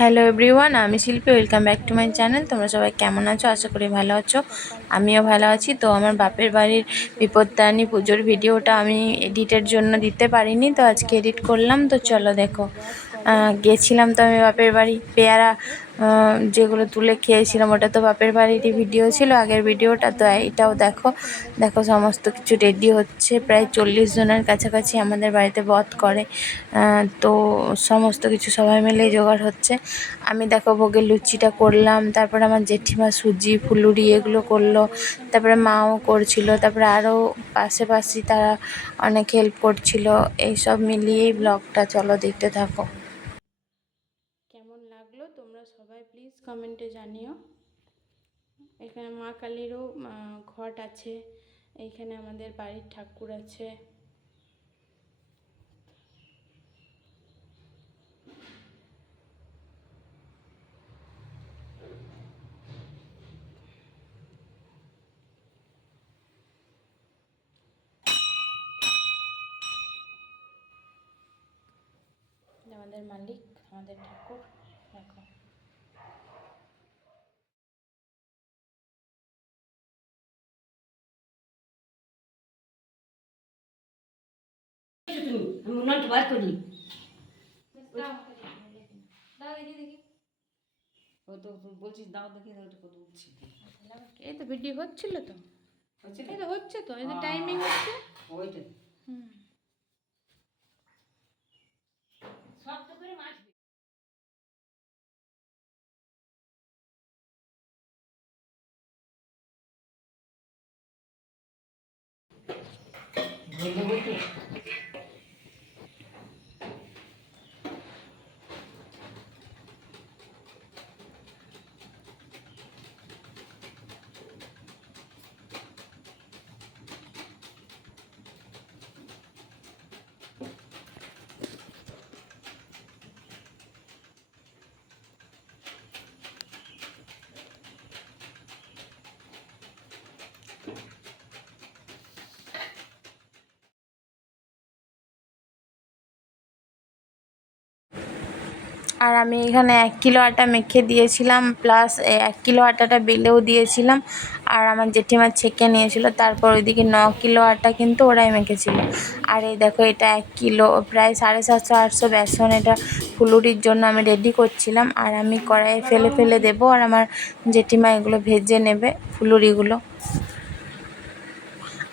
Hello everyone, আমি শিল্পী। Welcome back to my channel. তোমরা সবাই কেমন আছো? আশা করি ভালো আছো। আমিও ভালো আছি। তো আমার বাপের বাড়ির বিপত্তারিণী পুজোর ভিডিওটা আমি এডিটের জন্য দিতে পারিনি, তো আজকে এডিট করলাম। তো চলো দেখো। গেছিলাম তো আমি বাপের বাড়ি, পেয়ারা যেগুলো তুলে খেয়েছিলাম ওটা তো বাপের বাড়িরই ভিডিও ছিল, আগের ভিডিওটা। তো এটাও দেখো দেখো সমস্ত কিছু রেডি হচ্ছে। প্রায় 40 জনের কাছাকাছি আমাদের বাড়িতে বধ করে। তো সমস্ত কিছু সবাই মিলে জোগাড় হচ্ছে। আমি দেখো ভোগের লুচিটা করলাম, তারপরে আমার জেঠিমা সুজি ফুলুরি এগুলো করলো, তারপরে মাও করছিল, তারপরে আরও পাশাপাশি তারা অনেক হেল্প করছিল। এইসব মিলিয়েই ব্লগটা, চলো দেখতে থাকো। কেমন লাগলো তোমরা সবাই প্লিজ কমেন্টে জানিও। এখানে মা কালীরও ঘট আছে, এইখানে আমাদের বাড়ির ঠাকুর আছে। আমাদের মালিক, আমাদের ঠাকুর দেখো। এই তো ভিডিও হচ্ছিল তো, এই তো হচ্ছে তো, এই তো টাইমিং হচ্ছে। হুম, আর আমি এখানে 1 কিলো আটা মেখে দিয়েছিলাম, প্লাস 1 কিলো আটাটা বেলেও দিয়েছিলাম। আর আমার জেঠিমা ছেঁকে নিয়েছিল। তারপর ওইদিকে 9 কিলো আটা কিন্তু ওরাই মেখেছিল। আর এই দেখো এটা 1 কিলো, প্রায় 750-800 বেসন। এটা ফুলুরির জন্য আমি রেডি করছিলাম। আর আমি কড়াইয়ে ফেলে ফেলে দেবো, আর আমার জেঠিমা এগুলো ভেজে নেবে ফুলুরিগুলো।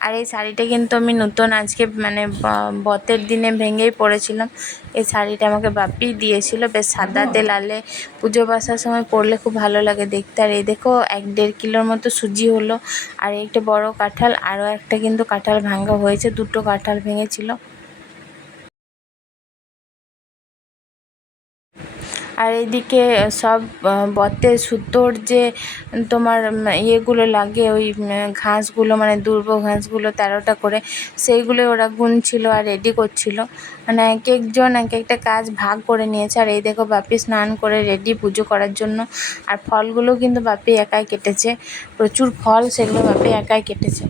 আর এই শাড়িটা কিন্তু আমি নতুন আজকে মানে বতের দিনে ভেঙেই পরেছিলাম। এই শাড়িটা আমাকে বাপিই দিয়েছিল, বেশ সাদাতে লালে পুজো বাসার সময় পরলে খুব ভালো লাগে দেখতে। আর এই দেখো 1-1.5 কিলোর মতো সুজি হলো। আর একটা বড় কাঁঠাল, আরও একটা কিন্তু কাঁঠাল ভাঙা হয়েছে, 2টো কাঁঠাল ভেঙেছিল। আর এইদিকে সব বতে সুতোর যে তোমার ইয়েগুলো লাগে, ওই ঘাসগুলো মানে দুর্ব ঘাসগুলো 13টা করে, সেইগুলো ওরা গুনছিল আর রেডি করছিল। মানে এক একজন এক একটা কাজ ভাগ করে নিয়েছে। আর এই দেখো বাপি স্নান করে রেডি পুজো করার জন্য। আর ফলগুলো কিন্তু বাপি একাই কেটেছে, প্রচুর ফল, সেগুলো বাপি একাই কেটেছে।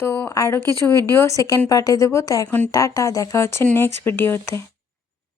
তো আরও কিছু ভিডিও সেকেন্ড পার্টে দেবো। তো এখন টাটা, দেখা হচ্ছে নেক্সট ভিডিওতে।